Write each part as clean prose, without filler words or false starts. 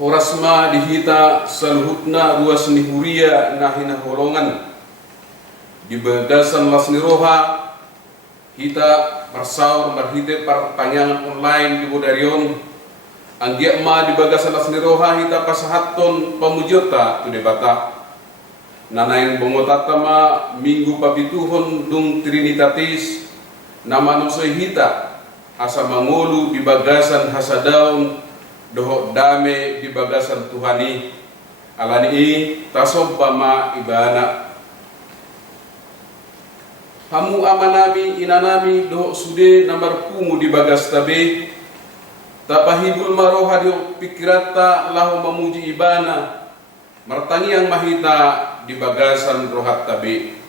Horasma dihita saluhutna ruas nihuria nahina holongan di bagasan lasni roha hita marsaur marhite pertanyaan online di Bodarion anggia ma di bagasan lasni roha hita pasahaton pamujota tu debata nanain bongotata ma minggu papituhon dung trinitatis nama nosoi hita asa mangolu di bagasan hasadaun doho dame di bagasan Tuhani alani i tasobbama ibana hamu amanami inanami doho sude namar pungu di bagas tabe tapahibul maroha di pikirata lahu mamuji ibana martangi yang mahita di bagasan rohat tabe.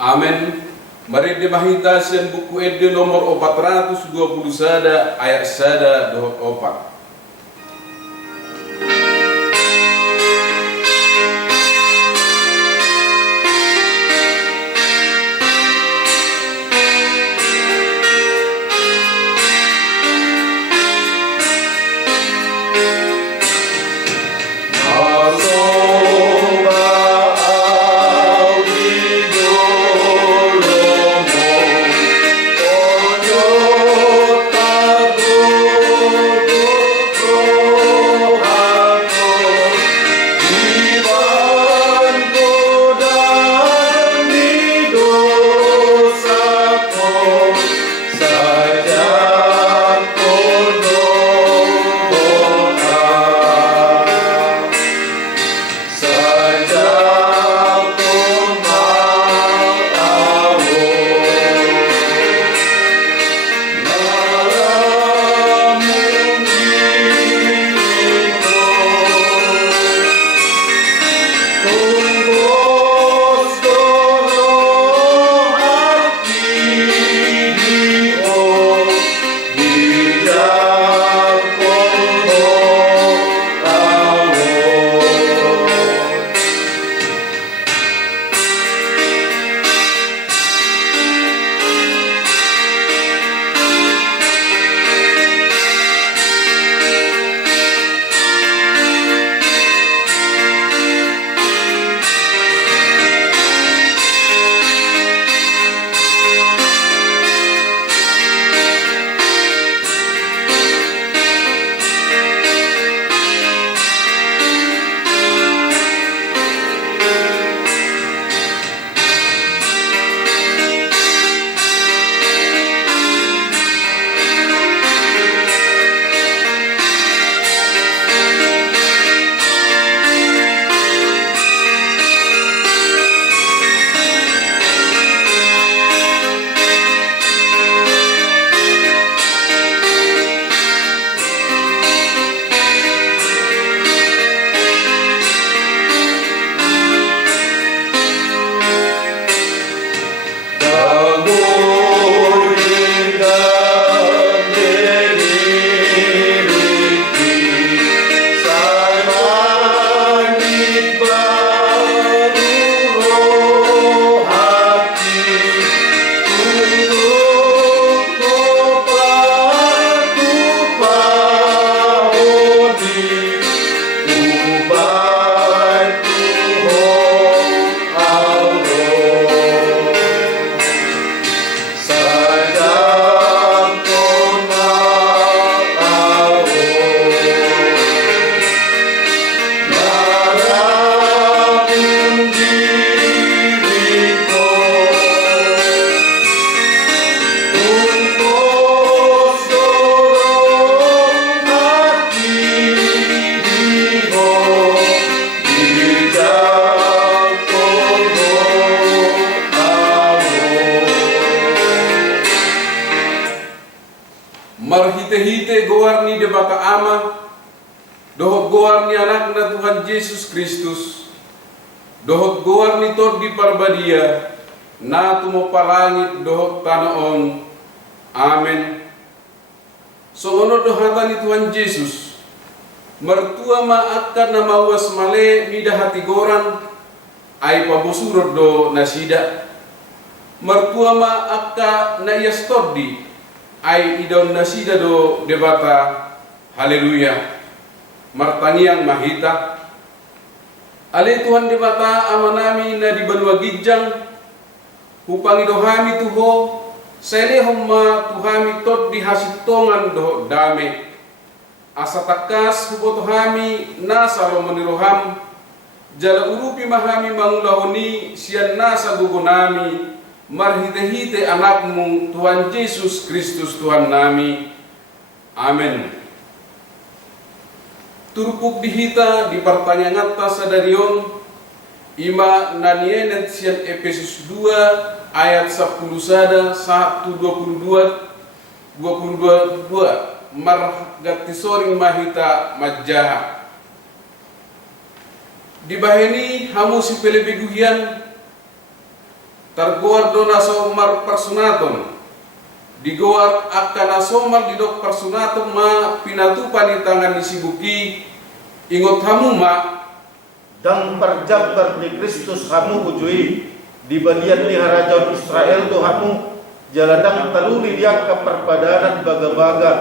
Amin. Mari dimahita sian buku ede nomor 420 sada ayat sada dohot opat. marhite-hite goar ni debata ama, dohot goar ni anak na Tuhan Yesus Kristus, dohot goar ni tod di parbadia, na tumo palangit dohot tanaon. Amen. So ono dohata ni Tuhan Yesus, mertua ma akan na mawas male mida hati goran, ay pabusurod do nasida. Mertua ma akka na iastodi, ay idon nasida do debata. Haleluya. Martangiang mahita. Ali Tuhan debata amanami na di banua gijang, hupang idohami tuho, selehom ma tuhami tot di hasitongan do dame. Asa takas hubotohami nasa lo meniroham, jala urupi mahami mangulahoni sian nasa gugunami, marhite-hite anakmu Tuhan Yesus Kristus Tuhan nami. Amen. Turpuk dihita di pertanyaan atas sadarion ima nanienet sian Efesus 2 ayat 10 sada 1:22 margatisoring mahita majaha. Dibaheni hamu si pelebeguhian targoar do nasomar personaton, digoar akan nasomar didok personaton ma pinatupan di tangan isibuki, ingot hamu ma dang perjabar di Kristus hamu ujui di bagian di harajaun Israel do hamu jaladang taluli dia ke perbadanan baga-baga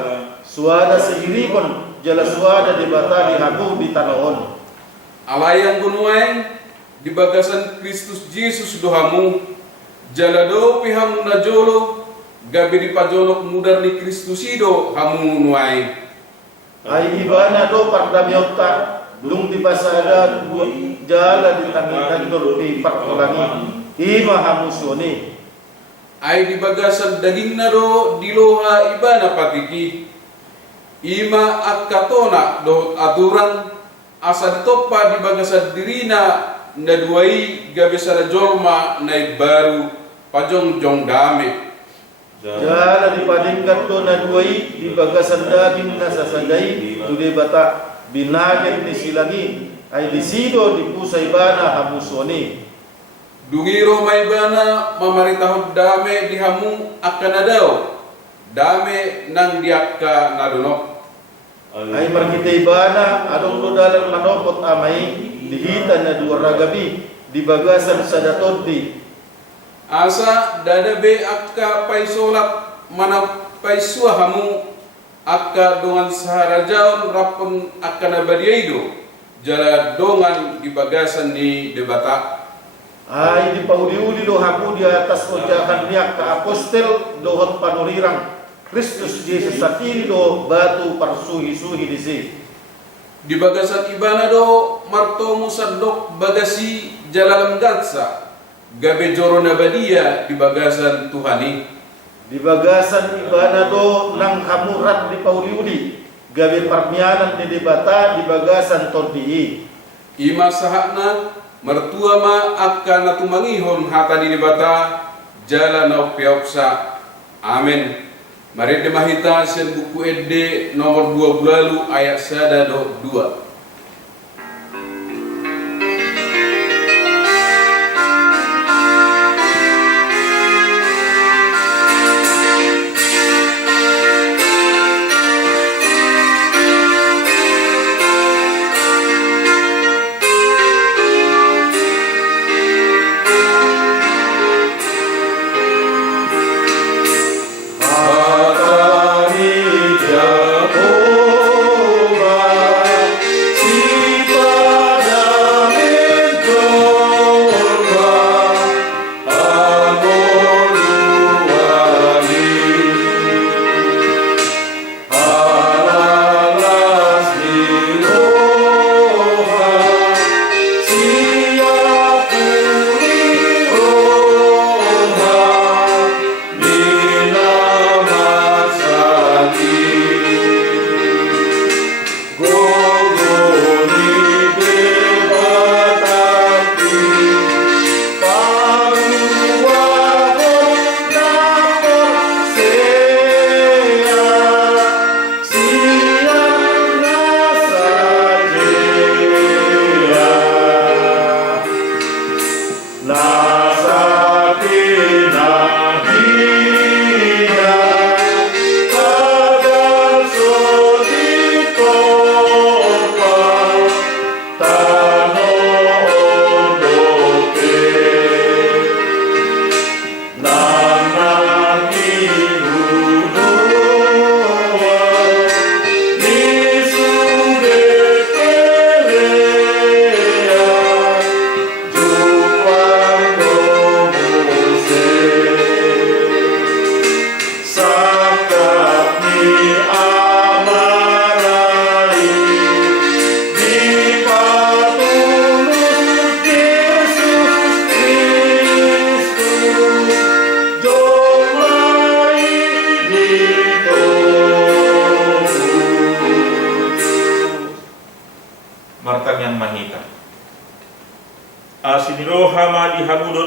suada sehirikon jala suada di batali hamu di tanaon alayang gunuain di bagasan Kristus Yesus do hamu jalado pihamu najolo gabi di pajolok mudar ni Kristus ido hamu nuain ay ibana do pardamyota dung di basada jala di tangitan do di partolangi ima hamu suni ay di bagasan daging na do diloha ibana patiki ima at katona do aturan asa ditopa di bagasan dirina na duwai gabi sa jolma na baru pajongjong dame jala dipadingkat do na duwai di bagasan daging na sasagay do di bata binagin di silangi ay disido di pusay bana hamu suni dungiro may bana mamaritahod dame di hamu akan na daw dame nang diakka nadunok ay markitay bana adong ludalan manopot amay dihita na duwara gabi di bagasan sa datod di asa dadabe akka paisolat mana paisua hamu akka dongan saharajaon rapon akka na badiaido jala dongan di bagasan ni debata ay di pauli-uli do hamu di atas ucakan niyak ka apostel dohot panurirang Kristus Yesus satiri do batu parsuhi-suhi disi di bagasan ibana do martomu sandok bagasi jalalam dansa gabe joro na badia di bagasan Tuhani di bagasan ibana do nang hamurat di pauli-uli gabe parmianan di debata di bagasan tordii ima sahakna mertua ma akan natumangihon hata di debata jala na piaupsa. Amen. Mari demahita sen buku edde nomor 12 ayat 1-2.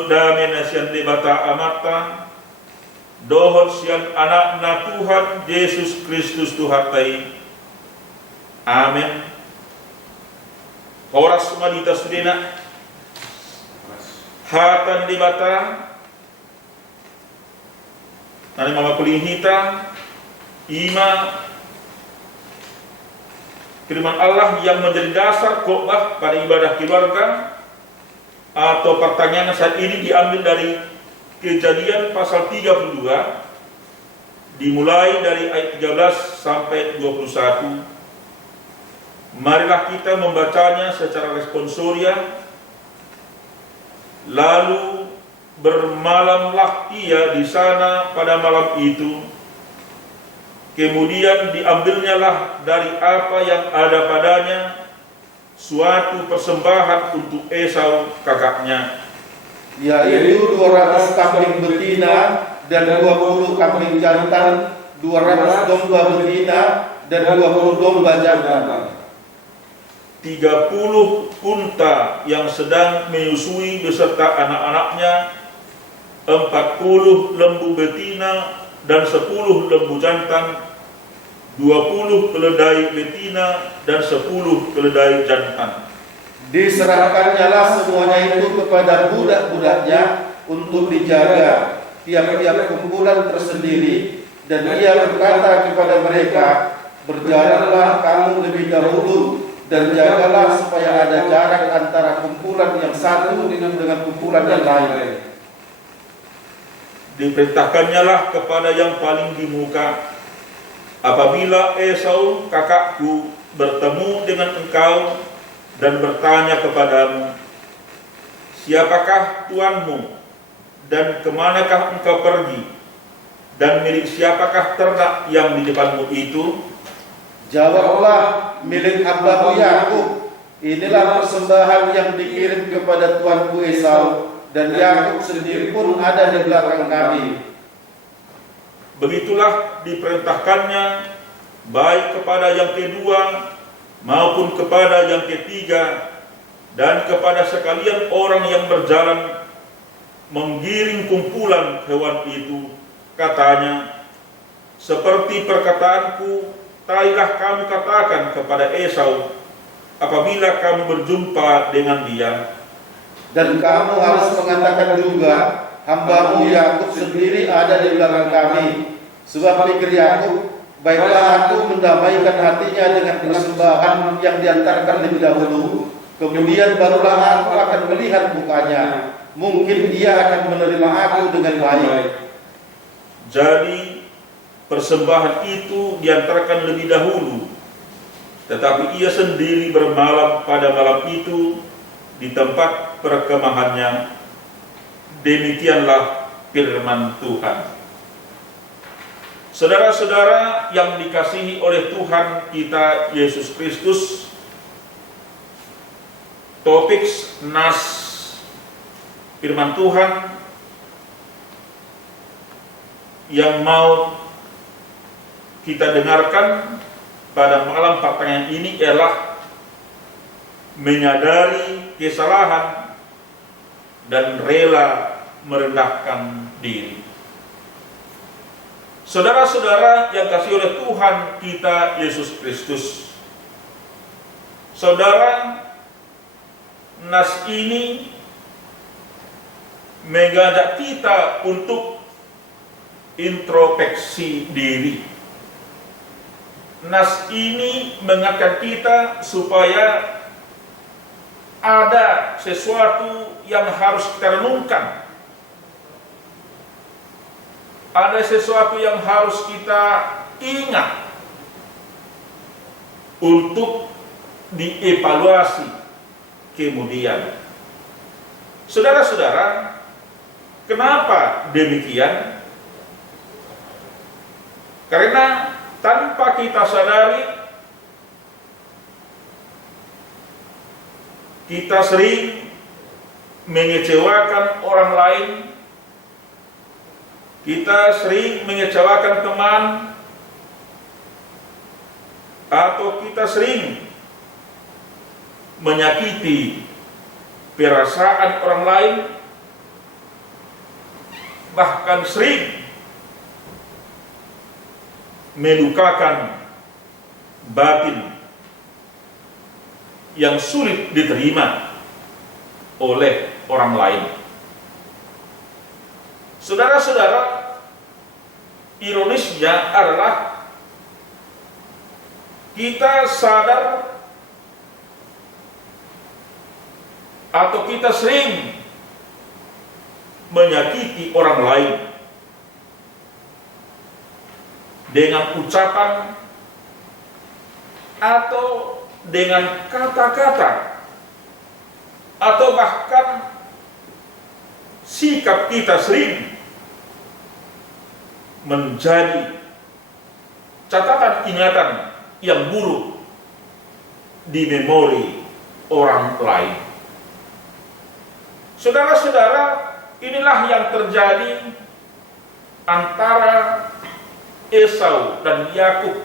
menurut dame nasian debata amata dohot sian anakna Tuhan Yesus Kristus Tuhatai. Amin. Horas madita sudena hatan debata nani mama kulihita ima firman Allah yang menjadi dasar khotbah pada ibadah keluarga atau pertanyaan saat ini diambil dari Kejadian pasal 32 dimulai dari ayat 13 sampai 21. Marilah kita membacanya secara responsoria. Lalu bermalamlah ia di sana pada malam itu. Kemudian diambilnyalah dari apa yang ada padanya suatu persembahan untuk Esau kakaknya, yaitu 200 kambing betina dan 20 kambing jantan, 200 domba betina dan 20 domba jantan, 30 unta yang sedang menyusui beserta anak-anaknya, 40 lembu betina dan 10 lembu jantan, 20 keledai betina dan 10 keledai jantan. Diserahkannyalah semuanya itu kepada budak-budaknya untuk dijaga tiap-tiap kumpulan tersendiri, dan ia berkata kepada mereka, berjalanlah kamu lebih dahulu dan jagalah supaya ada jarak antara kumpulan yang satu dengan kumpulan yang lain. Diperintahkannyalah kepada yang paling di muka, apabila Esau kakakku bertemu dengan engkau dan bertanya kepadamu, siapakah tuanmu dan kemanakah engkau pergi, dan milik siapakah ternak yang di depanmu itu? Jawablah, milik hambamu Yakub. Inilah persembahan yang dikirim kepada tuanku Esau, dan Yakub sendiri pun ada di belakang kami. Begitulah diperintahkannya baik kepada yang kedua maupun kepada yang ketiga, dan kepada sekalian orang yang berjalan menggiring kumpulan hewan itu. Katanya, seperti perkataanku, tadilah kamu katakan kepada Esau apabila kamu berjumpa dengan dia. Dan kamu harus mengatakan juga, hambamu Yakub sendiri ada di belakang kami. Sebab pikir Yakub, baiklah aku mendamaikan hatinya dengan persembahan yang diantarkan lebih dahulu, kemudian barulah aku akan melihat mukanya. Mungkin dia akan menerima aku dengan baik. Jadi persembahan itu diantarkan lebih dahulu, tetapi ia sendiri bermalam pada malam itu di tempat perkemahannya. Demikianlah firman Tuhan. Saudara-saudara yang dikasihi oleh Tuhan kita Yesus Kristus, topik nas firman Tuhan yang mau kita dengarkan pada malam pertanyaan ini ialah menyadari kesalahan dan rela merendahkan diri. Saudara-saudara yang kasih oleh Tuhan kita Yesus Kristus, saudara, nas ini mengajak kita untuk introspeksi diri. Nas ini mengajak kita supaya ada sesuatu yang harus kita renungkan. Ada sesuatu yang harus kita ingat untuk dievaluasi kemudian. Saudara-saudara, kenapa demikian? Karena tanpa kita sadari, kita sering mengecewakan orang lain, kita sering mengecewakan teman, atau kita sering menyakiti perasaan orang lain, bahkan sering melukakan batin yang sulit diterima oleh orang lain. Saudara-saudara, ironisnya adalah kita sadar atau kita sering menyakiti orang lain dengan ucapan atau dengan kata-kata atau bahkan sikap kita sering menjadi catatan ingatan yang buruk di memori orang lain. Saudara-saudara, inilah yang terjadi antara Esau dan Yakub.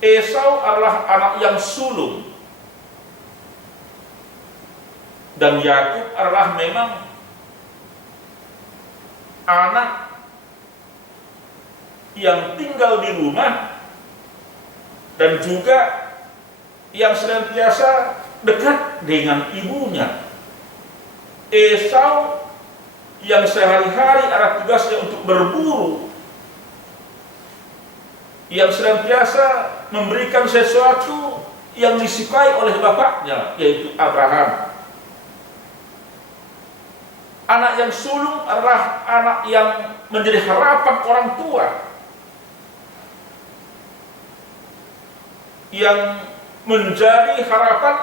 Esau adalah anak yang sulung dan Yakub adalah memang anak yang tinggal di rumah dan juga yang senantiasa dekat dengan ibunya. Esau yang sehari-hari ada tugasnya untuk berburu, yang senantiasa memberikan sesuatu yang disukai oleh bapaknya, yaitu Abraham. Anak yang sulung adalah anak yang menjadi harapan orang tua, yang menjadi harapan,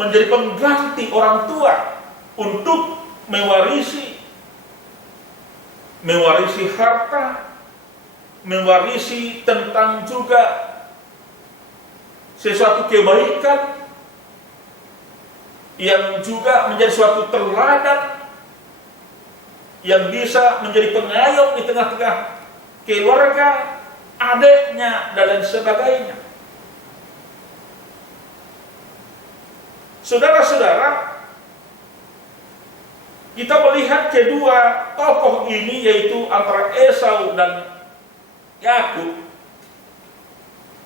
menjadi pengganti orang tua untuk mewarisi harta, mewarisi tentang juga sesuatu kebaikan yang juga menjadi suatu teladan yang bisa menjadi pengayom di tengah-tengah keluarga, adiknya, dan lain sebagainya. Saudara-saudara, kita melihat kedua tokoh ini, yaitu antara Esau dan Yakub,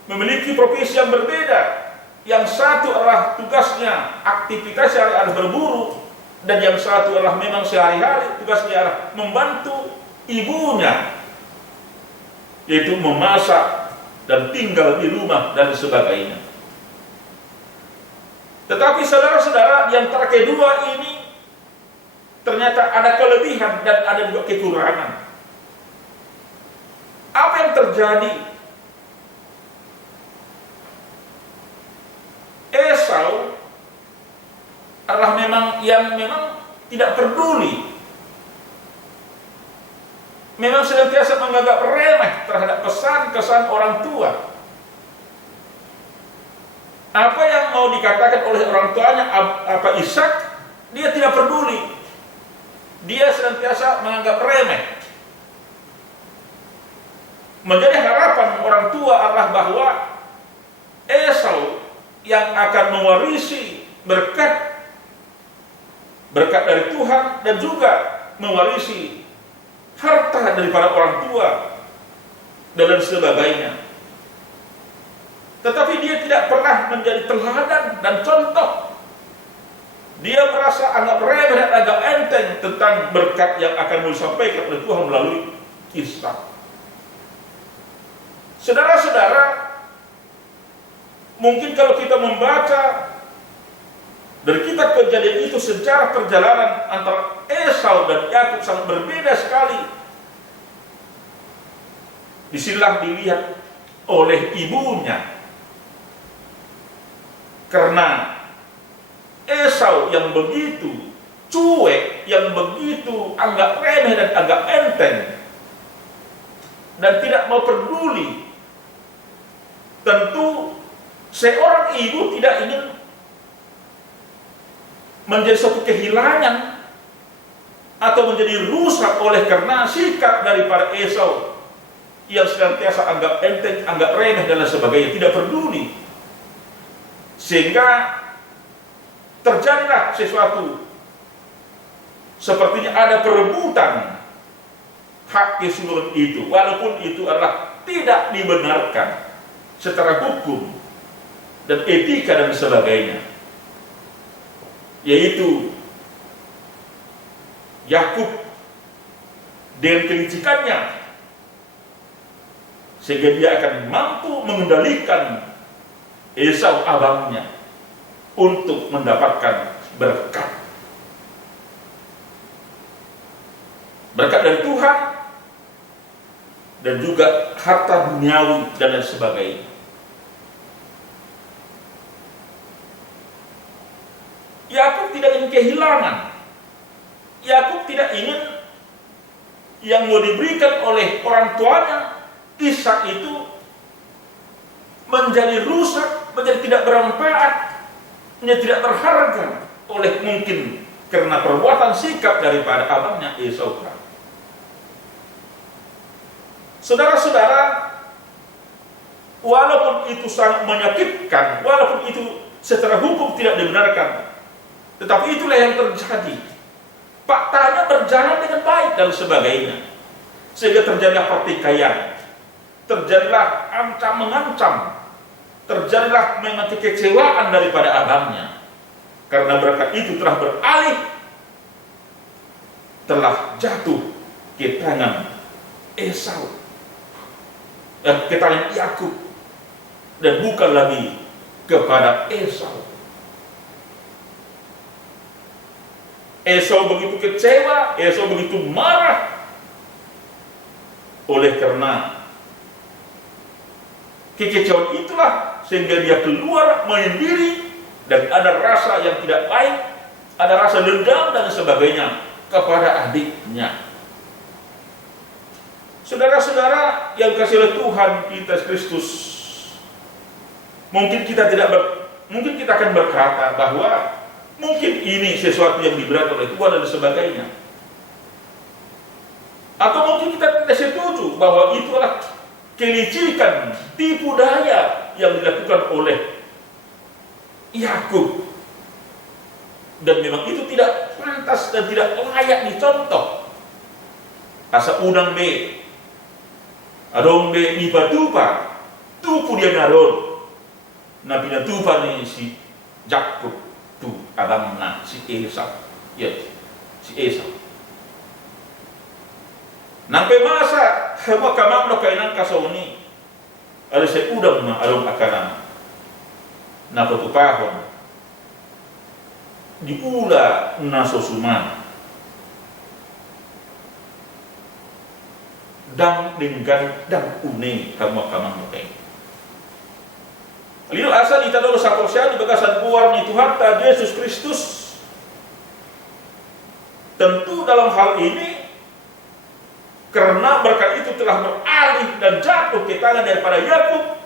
memiliki profesi yang berbeda. Yang satu adalah tugasnya, aktivitas sehari-hari berburu, dan yang satu adalah memang sehari-hari tugasnya adalah membantu ibunya, yaitu memasak dan tinggal di rumah dan sebagainya. Tetapi saudara-saudara, di antara kedua ini ternyata ada kelebihan dan ada juga kekurangan. Apa yang terjadi? Esau adalah memang tidak peduli, memang senantiasa menganggap remeh terhadap kesan-kesan orang tua. Apa yang mau dikatakan oleh orang tuanya, apa Ishak, dia tidak peduli. Dia senantiasa menganggap remeh. Menjadi harapan orang tua adalah bahwa Esau yang akan mewarisi berkat dari Tuhan dan juga mewarisi harta daripada orang tua dan sebagainya. Tetapi dia tidak pernah menjadi teladan dan contoh. Dia merasa anggap remeh dan agak enteng tentang berkat yang akan disampaikan oleh Tuhan melalui Ishak. Saudara-saudara, mungkin kalau kita membaca dari kitab Kejadian itu, sejarah perjalanan antara Esau dan Yakub sangat berbeda sekali. Disinilah dilihat oleh ibunya. Karena Esau yang begitu cuek, yang begitu anggap remeh dan agak enteng, dan tidak mau peduli, tentu seorang ibu tidak ingin menjadi suatu kehilangan atau menjadi rusak oleh karena sikap daripada Esau yang senantiasa anggap enteng, anggap remeh dan sebagainya, tidak peduli. Sehingga terjadilah sesuatu sepertinya ada perebutan hak kesultanan itu, walaupun itu adalah tidak dibenarkan secara hukum dan etika dan sebagainya, yaitu Yakub dengan kelicikannya sehingga dia akan mampu mengendalikan Esau abangnya untuk mendapatkan berkat dari Tuhan dan juga harta duniawi dan lain sebagainya. Yakub tidak ingin kehilangan. Yakub tidak ingin yang mau diberikan oleh orang tuanya Ishak itu menjadi rusak, menjadi tidak bermanfaat, menjadi tidak berharga oleh mungkin karena perbuatan sikap daripada abangnya Esau. Saudara-saudara, walaupun itu sangat menyakitkan, walaupun itu secara hukum tidak dibenarkan, tetapi itulah yang terjadi. Faktanya berjalan dengan baik dan sebagainya, sehingga terjadilah pertikaian, terjadilah ancam-mengancam, terjadilah memang kekecewaan daripada abangnya, karena berkat itu telah beralih, telah jatuh ke tangan Esau, ke tangan Yakub, dan bukan lagi kepada Esau. Esau begitu kecewa, Esau begitu marah, oleh karena kekecewaan itulah sehingga dia keluar menyendiri dan ada rasa yang tidak baik, ada rasa dendam dan sebagainya kepada adiknya. Saudara-saudara yang dikasihi oleh Tuhan kita Kristus, mungkin kita akan berkata bahwa mungkin ini sesuatu yang diberat oleh Tuhan dan sebagainya. Atau mungkin kita tidak setuju bahwa itu adalah kelicikan, tipu daya yang dilakukan oleh Yakub. Dan memang itu tidak pantas dan tidak layak dicontoh. Asa udang be, adong be ni patupa, tupu dia naron. Nabi natupa ni si Yakub tu abang na si Esau. Ya, si Esau. Nampai masa hawa kamam no kainan kasoni. Ada si udang na adong akanan. Na patupahon. Diula nasosuman. Dan dengan dan une kamu kamang kain. Lil asal ita dulu sakosia di bagasan keluar ni Tuhan ta Yesus Kristus. Tentu dalam hal ini karena berkat itu telah beralih dan jatuh ke tangan daripada Yakub,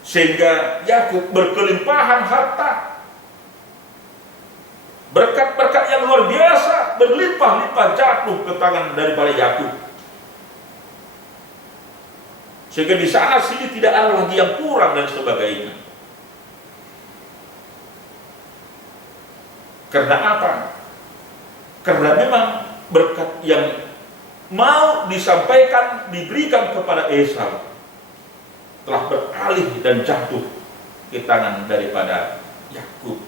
sehingga Yakub berkelimpahan harta. Berkat-berkat yang luar biasa berlimpah-limpah jatuh ke tangan daripada Yakub, sehingga di sana sini tidak ada lagi yang kurang dan sebagainya. Karena apa? Karena memang berkat yang mau disampaikan, diberikan kepada Esau telah beralih dan jatuh ke tangan daripada Yakub.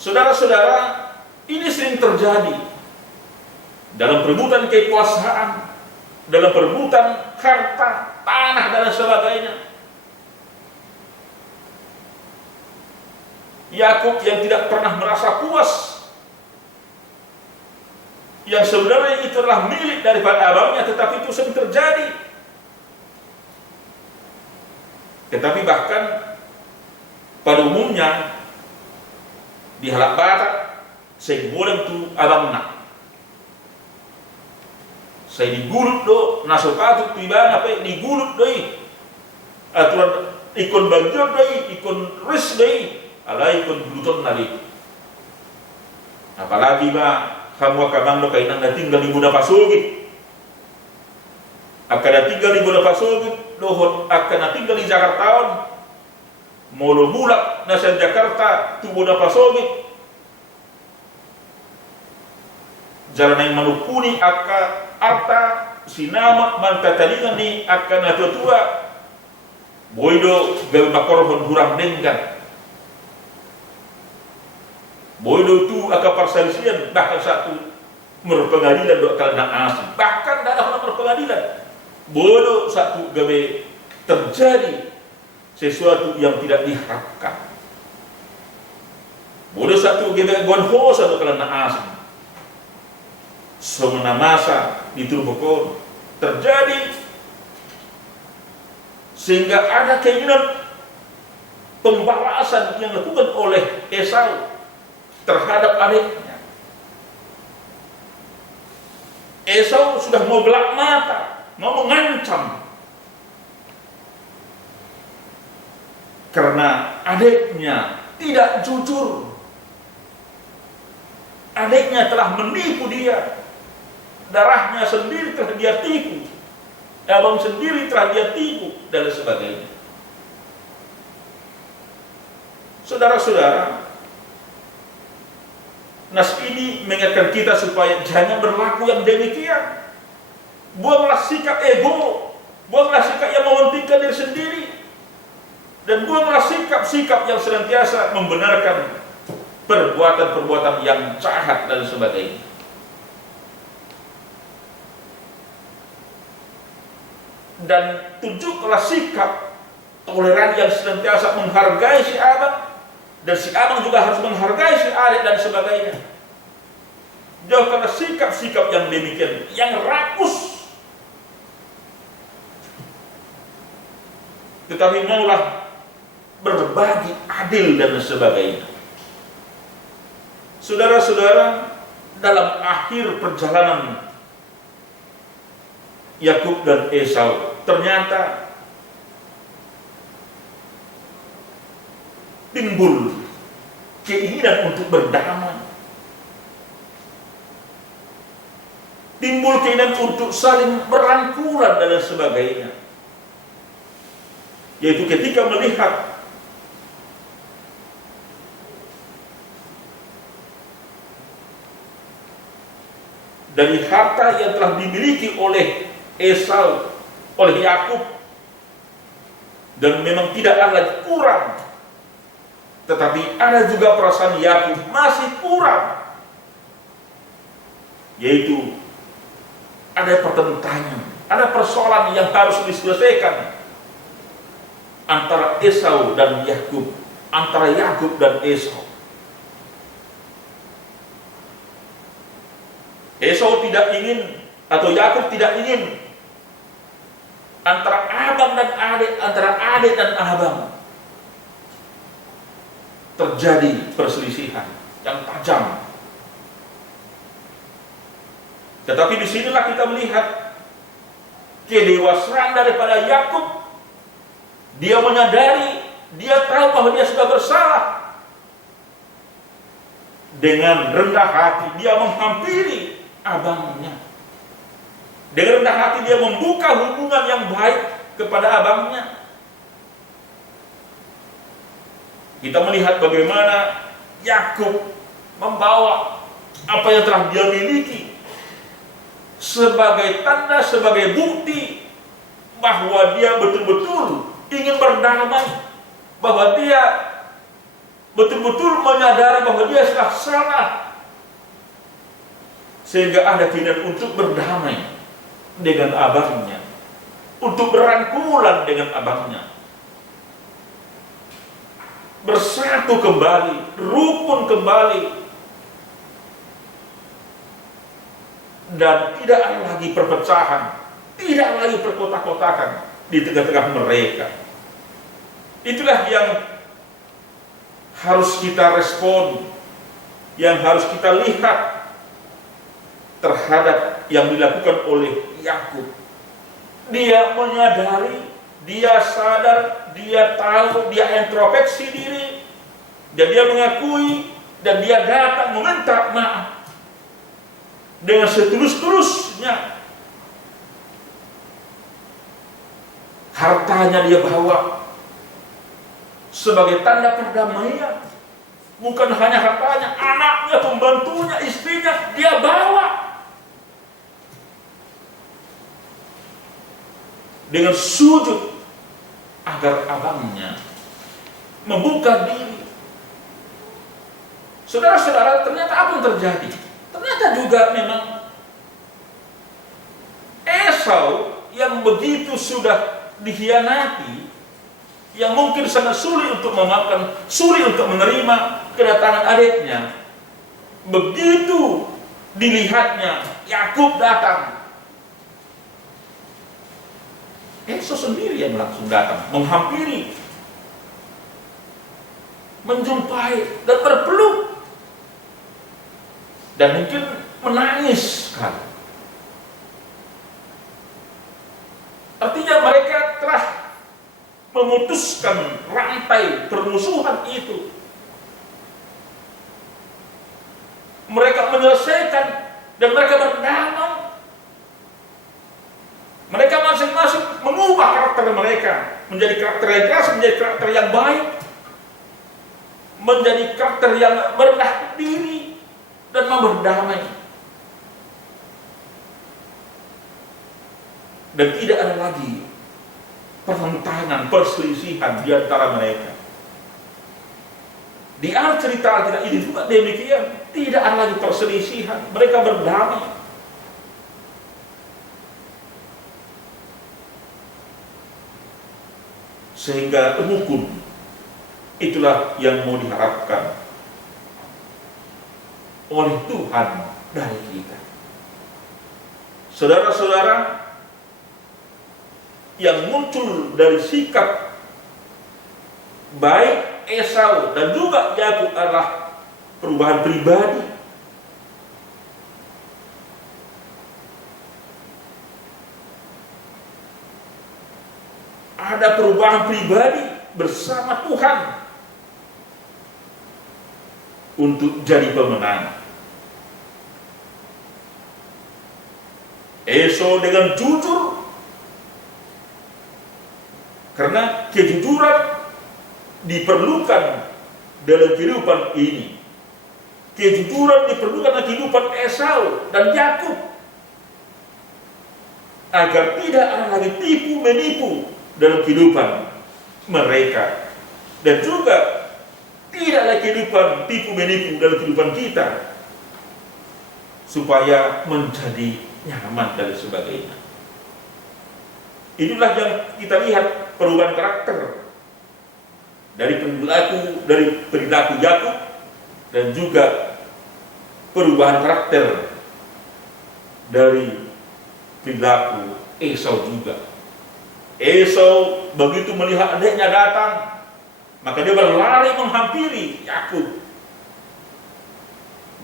Saudara-saudara, ini sering terjadi dalam perebutan kekuasaan, dalam perebutan harta, tanah dan sebagainya. Yakub yang tidak pernah merasa puas, yang sebenarnya itu adalah milik daripada abangnya, tetapi itu sering terjadi. Tetapi bahkan pada umumnya di halak batak, saya boleh tu abang nak. Saya digulut do, nasokatu tu iban apa digulut doi. Aturan ikon banjir doi, ikon ris doi, ala ikon buluton nari. Apalagi ba kamu kabang do kainan na tinggal di Buda Pasugi. Akan tinggal di Buda Pasugi, dohon akan tinggal di Jakarta. Molo bulak nasa Jakarta tu Buda Pasugi. jalan yang manupuni aka arta sinama mantatalingan ni aka natua boido gawe makorhon hurang denggan boido tu aka perselisihan bahkan satu merpengadilan do akal naas bahkan dalam merpengadilan boido satu gawe terjadi sesuatu yang tidak diharapkan boido satu gawe gonhosa do akal naas semena masa diturbukon terjadi sehingga ada keinginan pembalasan yang dilakukan oleh Esau terhadap adiknya. Esau sudah mau gelap mata, mau mengancam karena adiknya tidak jujur. Adiknya telah menipu dia. Darahnya sendiri telah dia tipu, abang sendiri telah dia tipu, dan sebagainya. Saudara-saudara, nas ini mengingatkan kita supaya jangan berlaku yang demikian. Buanglah sikap ego, buanglah sikap yang mementingkan diri sendiri, dan buanglah sikap-sikap yang senantiasa membenarkan perbuatan-perbuatan yang jahat dan sebagainya. Dan tunjuklah sikap toleran yang senantiasa menghargai si abang, dan si abang juga harus menghargai si adik dan sebagainya. Jauhkanlah sikap-sikap yang demikian, yang rakus, tetapi maulah berbagi adil dan sebagainya. Saudara-saudara, dalam akhir perjalanan Yakub dan Esau, ternyata timbul keinginan untuk berdamai, timbul keinginan untuk saling berangkulan dan sebagainya. Yaitu ketika melihat dari harta yang telah dimiliki oleh Esau, oleh Yakub, dan memang tidak ada kurang, tetapi ada juga perasaan Yakub masih kurang, yaitu ada pertentangan, ada persoalan yang harus diselesaikan antara Esau dan Yakub, antara Yakub dan Esau. Esau tidak ingin, atau Yakub tidak ingin antara abang dan adik, antara adik dan abang terjadi perselisihan yang tajam. Tetapi disinilah kita melihat kedewasaan daripada Yakub. Dia menyadari, dia tahu bahwa dia sudah bersalah. Dengan rendah hati dia menghampiri abangnya. Dengan rendah hati dia membuka hubungan yang baik kepada abangnya. Kita melihat bagaimana Yakub membawa apa yang telah dia miliki sebagai tanda, sebagai bukti bahwa dia betul-betul ingin berdamai, bahwa dia betul-betul menyadari bahwa dia sudah salah, sehingga ada keinginan untuk berdamai dengan abangnya, untuk berangkulan dengan abangnya, bersatu kembali, rukun kembali, dan tidak ada lagi perpecahan, tidak lagi perkotak-kotakan di tengah-tengah mereka. Itulah yang harus kita respon, yang harus kita lihat terhadap yang dilakukan oleh Yakub. Dia menyadari, dia sadar, dia tahu, dia introspeksi diri, dan dia mengakui, dan dia datang meminta maaf dengan setulus-tulusnya. Hartanya dia bawa sebagai tanda perdamaian. Bukan hanya hartanya, anaknya, pembantunya, istrinya dia bawa. dengan sujud agar abangnya membuka diri. Saudara-saudara, ternyata apa yang terjadi? Ternyata juga memang Esau yang begitu sudah dikhianati, yang mungkin sangat sulit untuk memaafkan, sulit untuk menerima kedatangan adiknya. Begitu dilihatnya Yakub datang, Esau sendiri yang langsung datang, menghampiri, menjumpai dan berpeluk, dan mungkin menangis sekali. Artinya mereka telah memutuskan rantai permusuhan itu. Mereka menyelesaikan dan mereka berdamai. Mereka masing-masing mengubah karakter mereka menjadi karakter yang keras, menjadi karakter yang baik, menjadi karakter yang merendah diri dan mau berdamai. Dan tidak ada lagi pertentangan, perselisihan di antara mereka. Di akhir cerita Alkitab ini juga demikian, tidak ada lagi perselisihan, mereka berdamai. Sehingga hukum itulah yang mau diharapkan oleh Tuhan dari kita. Saudara-saudara, yang muncul dari sikap baik Esau dan juga Yakub adalah perubahan pribadi. Ada perubahan pribadi bersama Tuhan untuk jadi pemenang. Esau dengan jujur, karena kejujuran diperlukan dalam kehidupan ini. Kejujuran diperlukan dalam kehidupan Esau dan Yakub, agar tidak ada lagi tipu menipu dalam kehidupan mereka, dan juga tidak lagi kehidupan tipu menipu dalam kehidupan kita, supaya menjadi nyaman dan sebagainya. Inilah yang kita lihat, perubahan karakter dari perilaku Yakub, dan juga perubahan karakter dari perilaku Esau juga. Esau begitu melihat adiknya datang, maka dia berlari menghampiri Yakub,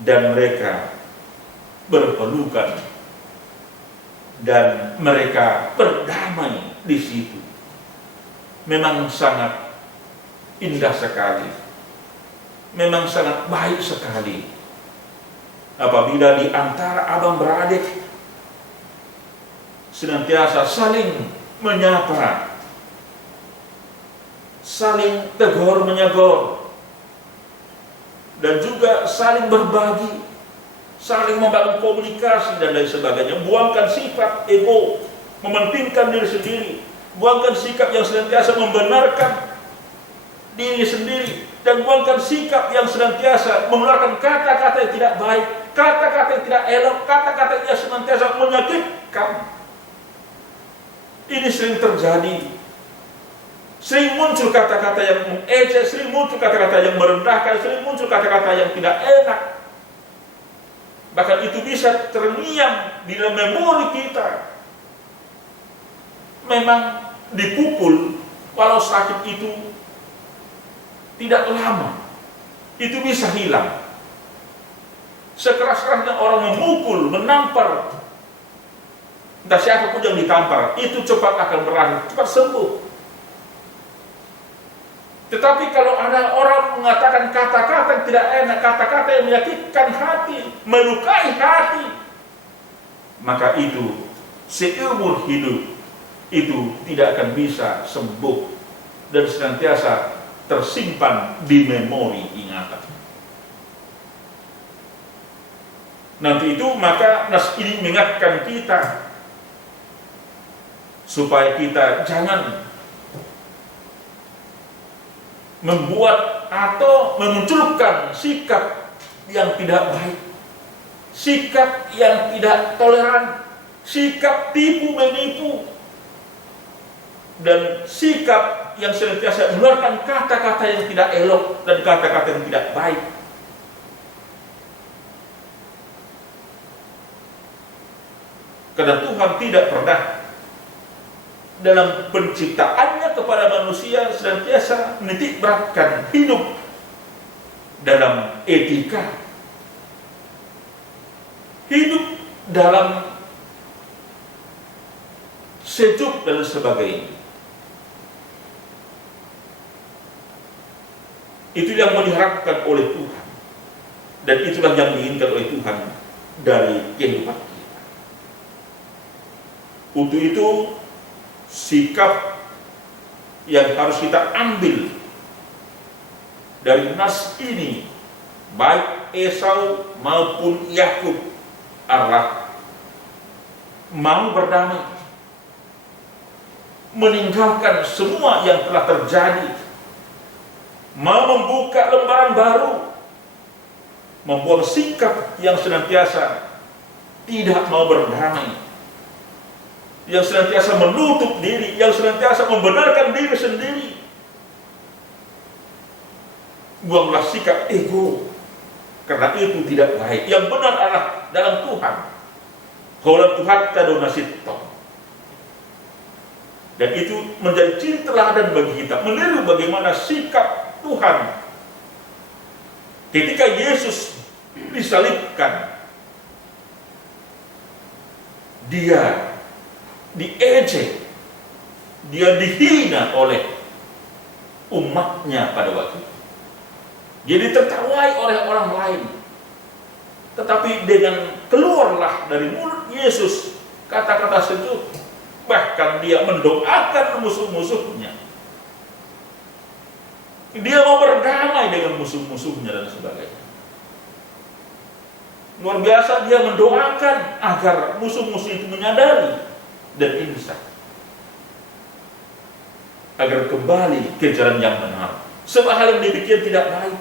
dan mereka berpelukan dan mereka berdamai di situ. Memang sangat indah sekali, memang sangat baik sekali apabila di antara abang beradik senantiasa saling menyapa, saling tegur menyegor, dan juga saling berbagi, saling membangun komunikasi dan lain sebagainya. Buangkan sifat ego, mementingkan diri sendiri, buangkan sikap yang senantiasa membenarkan diri sendiri, dan buangkan sikap yang senantiasa mengeluarkan kata-kata yang tidak baik, kata-kata yang tidak elok, kata-kata yang senantiasa menyakitkan. Ini sering terjadi. Sering muncul kata-kata yang mengejek, sering muncul kata-kata yang merendahkan, sering muncul kata-kata yang tidak enak. Bahkan itu bisa terngiang di dalam memori kita. Memang dipukul, walau sakit itu tidak lama, itu bisa hilang. Sekeras-kerasnya orang memukul, menampar, entah siapapun yang ditampar, itu cepat akan berakhir, cepat sembuh. Tetapi kalau ada orang mengatakan kata-kata yang tidak enak, kata-kata yang menyakitkan hati, melukai hati, maka itu seumur hidup itu tidak akan bisa sembuh dan senantiasa tersimpan di memori ingatan. Nanti itu maka nas ini mengingatkan kita supaya kita jangan membuat atau memunculkan sikap yang tidak baik, sikap yang tidak toleran, sikap tipu menipu, dan sikap yang senantiasa mengeluarkan kata-kata yang tidak elok dan kata-kata yang tidak baik. Karena Tuhan tidak pernah dalam penciptaannya kepada manusia senantiasa menitik beratkan hidup dalam etika, hidup dalam sejuk dan sebagainya. Itu yang diharapkan oleh Tuhan, dan itulah yang diinginkan oleh Tuhan dari kehidupan kita. Untuk itu, sikap yang harus kita ambil dari nas ini, baik Esau maupun Yakub, adalah mau berdamai, meninggalkan semua yang telah terjadi, mau membuka lembaran baru, membuat sikap yang senantiasa tidak mau berdamai, yang senantiasa menutup diri, yang senantiasa membenarkan diri sendiri. Buanglah sikap ego, karena itu tidak baik. Yang benar adalah dalam Tuhan. Hola Tuhan kadonasito. Dan itu menjadi ciri teladan bagi kita, meniru bagaimana sikap Tuhan ketika Yesus disalibkan. Dia diejek, dia dihina oleh umatnya pada waktu itu. Dia ditertawai oleh orang lain. Tetapi dengan keluarlah dari mulut Yesus kata-kata sejuk, bahkan dia mendoakan musuh-musuhnya. Dia mau berdamai dengan musuh-musuhnya dan sebagainya. Luar biasa, dia mendoakan agar musuh-musuh itu menyadari dan insaf, agar kembali ke jalan yang benar. Sebab hal yang demikian tidak baik.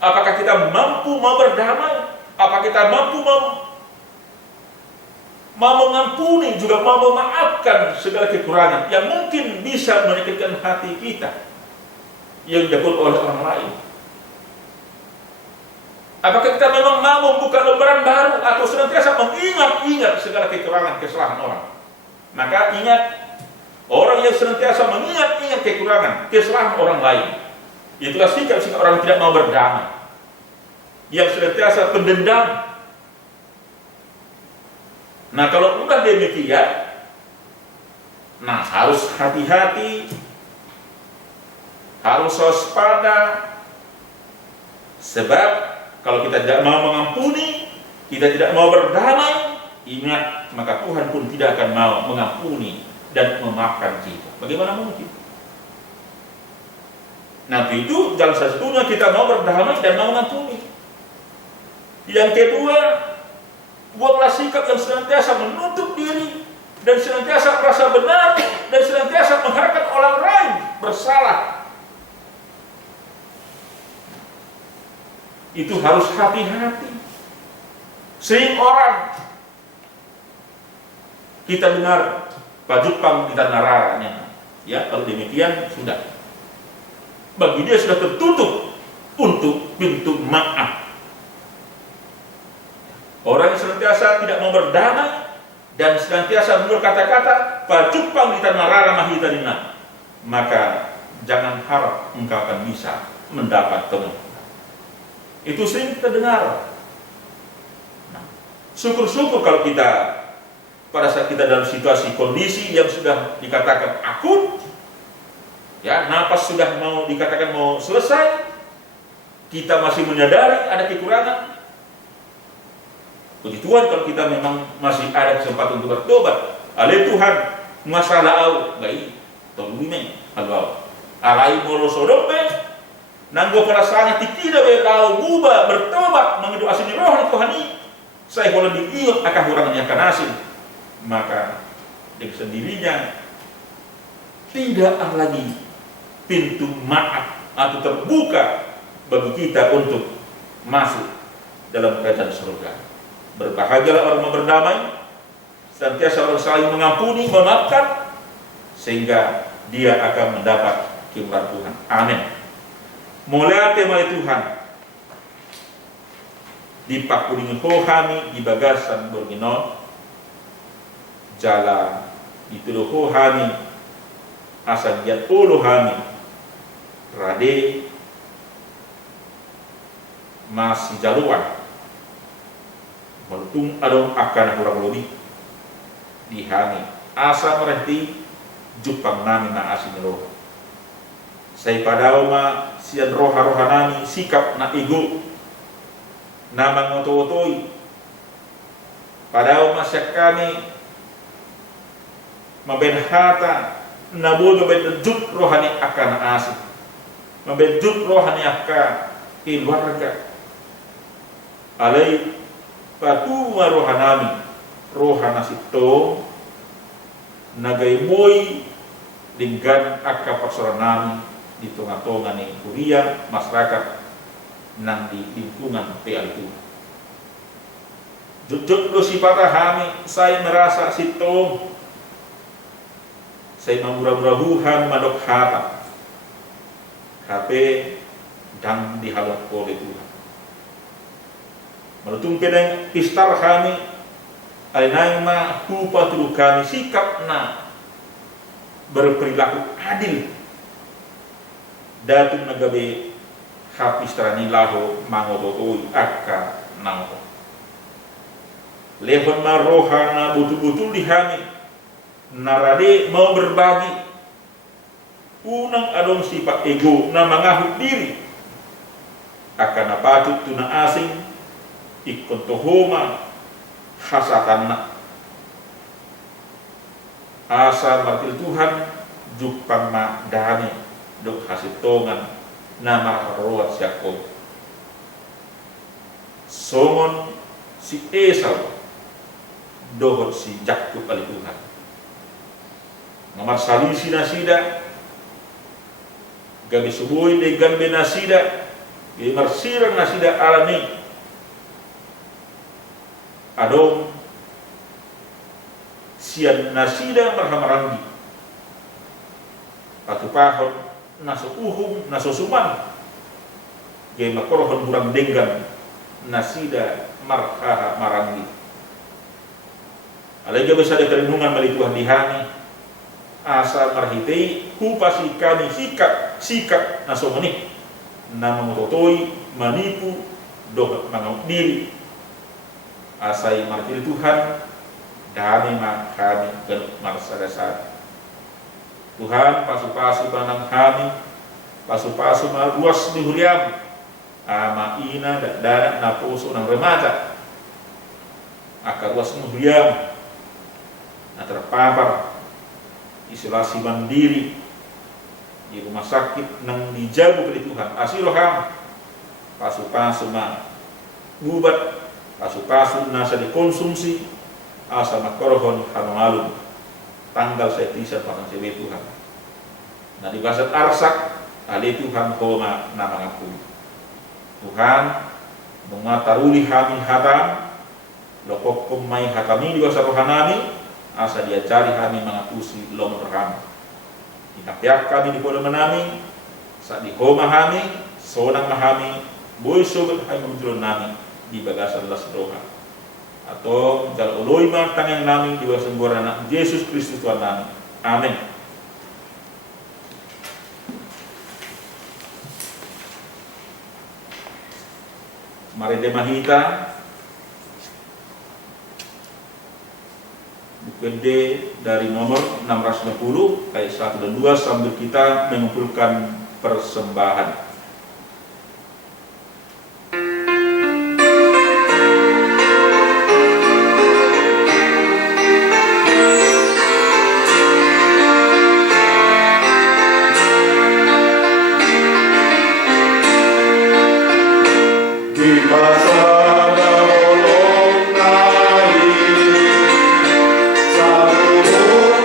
Apakah kita mampu mau berdamai? Apakah kita mampu mau mengampuni, juga mau memaafkan segala kekurangan yang mungkin bisa menyakitkan hati kita yang dilakukan oleh orang lain? Apakah kita memang mau membuka lembaran baru atau senantiasa mengingat-ingat segala kekurangan, kesalahan orang? Maka ingat, orang yang senantiasa mengingat-ingat kekurangan, kesalahan orang lain, itulah sikap-sikap orang yang tidak mau berdamai, yang senantiasa pendendam. Nah, kalau udah demikian, harus hati-hati, harus waspada, sebab kalau kita tidak mau mengampuni, kita tidak mau berdamai, ingat, maka Tuhan pun tidak akan mau mengampuni dan memaafkan kita. Bagaimana mungkin? Nah, itu jalan satunya kita mau berdamai dan mau mengampuni. Yang kedua, buatlah sikap yang senantiasa menutup diri dan senantiasa merasa benar dan senantiasa mengharapkan orang lain bersalah. Itu harus hati-hati. Sering orang kita dengar Pak Jepang di tanah raranya, ya, kalau demikian sudah, bagi dia sudah tertutup untuk pintu maaf. Orang yang senantiasa tidak mau berdamai dan senantiasa menurut kata-kata Pak Jepang di tanah rara mahitadina, maka jangan harap engkau akan bisa mendapat kemenangan. Itu sering kita dengar. Nah, syukur-syukur kalau kita pada saat kita dalam situasi kondisi yang sudah dikatakan akut, ya, napas sudah mau dikatakan mau selesai, kita masih menyadari ada kekurangan. Puji Tuhan kalau kita memang masih ada kesempatan untuk bertobat. Ale Tuhan masalah au baik tolongin agak alai molo sodope nanggo perasaan tikida be lau buba bertobat mengidu asini roh ni Tuhan ini saya kalau diiut akan kurangnya kanasi, maka dengan sendirinya tidak ada lagi pintu maaf atau terbuka bagi kita untuk masuk dalam kerajaan surga. Berbahagialah orang yang berdamai, senantiasa orang saling mengampuni, memaafkan, sehingga dia akan mendapat kemurahan Tuhan. Amin. Mulai tema Tuhan di pakuling hohami di bagasan berginon jala itu hohami asal jat hohami rade masih jaluan melutung adong akan kurang lebih dihani asa merehti jupang nami na asin roh saya padao ma sian roha-rohanami sikap na ego nama ngoto-otoi padao ma siya kami mabenhata naboga bedjut rohani akan asin mabedjut rohani akan keluarga alai patu rohanami rohana sito nagai moi dengan akka persoranami di tengah-tengah ni kuria masyarakat nang di lingkungan PL itu. Jujur do sifat kami saya merasa sito saya mamurah-murahuhan madok hata HP dan dihalak oleh Tuhan. Menutung kedeng pistar kami alinang ma hupatul kami sikap na berperilaku adil datung nagabe hapistarani laho mangototoi akka nangko lehon ma rohana betul-betul dihami narade mau berbagi unang adong sifat ego na mangahuk diri akan napatut tuna asing ikon tohoma hasatanna asa martil Tuhan jupang ma dani dok hasitongan nama roat siakon somon si Esau dohot si Jakub ali Tuhan nomor salisi nasida gabi subuhi degan benasida gabi marsirang nasida alami adong sian nasida marhamarangi patu pahon naso uhum naso suman ge makorohon burang denggan nasida marhaha marangi alai bisa ada kerenungan bali Tuhan dihani asa marhitei hupasi kami sikap naso menik nama mototoi manipu doh mangau diri asai martil Tuhan dami mak kami genuk marsada Tuhan pasu-pasu banang kami pasu-pasu maruas di huriam ama ina danak naposo nang remaja akar ruas huriam na terpapar isolasi mandiri di rumah sakit nang dijabu ke Tuhan asiroham pasu-pasu ma gubat pasu-pasu nasa dikonsumsi asa makorohon hamalum tanggal setisa pasang sewe Tuhan nah di basat arsak ali Tuhan koma nama ngaku Tuhan mengataruli kami hatam lokok kumai hatami di basat rohanami asa dia cari kami mengapusi lom roham inapiak kami di pola menami saat di koma kami sonang mahami boy sobat hai menjual nami di bagasan las doha atau jal oloi ma tangan nami di bagasan anak Yesus Kristus Tuhan nami. Amin. Mari demahita buku D dari nomor 660 ayat 1 dan 2 sambil kita mengumpulkan persembahan. Satu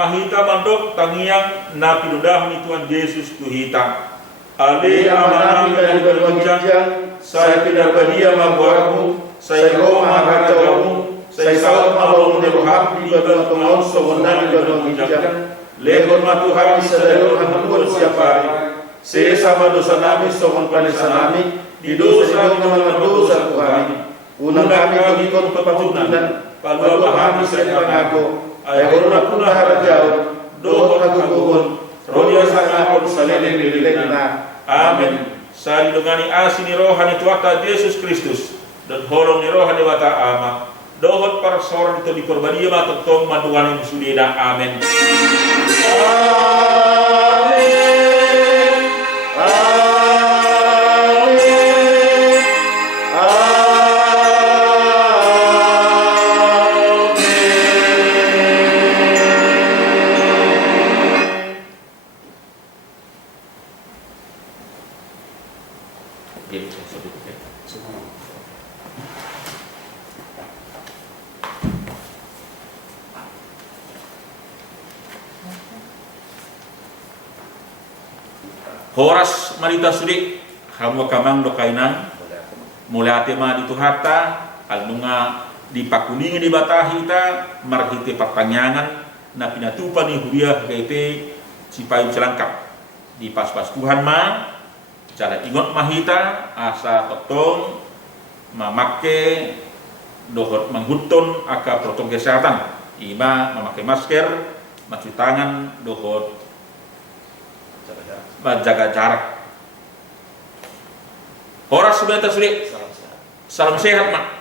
Mahita mandok tangiang na pinudahan ni Tuhan Yesus Tuhita. Ali amanami dari berwajang, saya pinabadia magwamu, saya Roma harajamu, saya salam malong nerohak di badang pengaun sogonan di badang hijang. Legon matuhak di sadayol hangamuan siapari. Saya sama dosa nami sogon panesa nami, di dosa dengan dosa Tuhan. Unang kami kumikon kepatunan, palua pahami saya pangago. Ayahon na punah harajao, dohon haguguhon, rodia sangakon salilin na. Amin. Sa dilungani asin ni rohani tuata Yesus Kristus, dan holong ni rohani wata ama, dohon parsoran ito di korbadia matutong maduan yung sulina. Amin. Horas marita sudi hamu kamang dokainan mulai tema di tuhata alnunga di pakuningi di batahita marhite pertanyaan na pinatupa ni huria kete sipayu celangkap di pas-pas Tuhan ma cara ingot mahita asa totong mamake dohot menghutun aka protokol kesehatan ima memakai masker mencuci tangan dohot menjaga jarak. Horas sudah tersulit. Salam sehat, Mak.